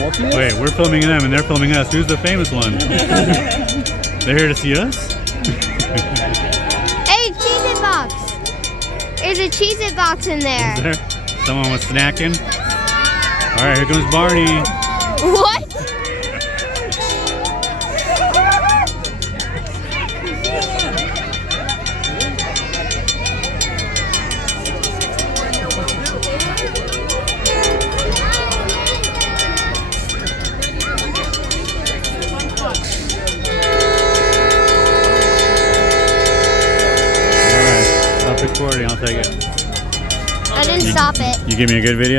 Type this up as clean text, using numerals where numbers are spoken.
Morpheus? Wait, we're filming them and they're filming us. Who's the famous one? They're here to see us? Hey, Cheez-It box. There's a Cheez-It box in there. Is there? Someone was snacking? Alright, here comes Barney. What? Alright, stop recording, I'll take it. I didn't stop it. You give me a good video?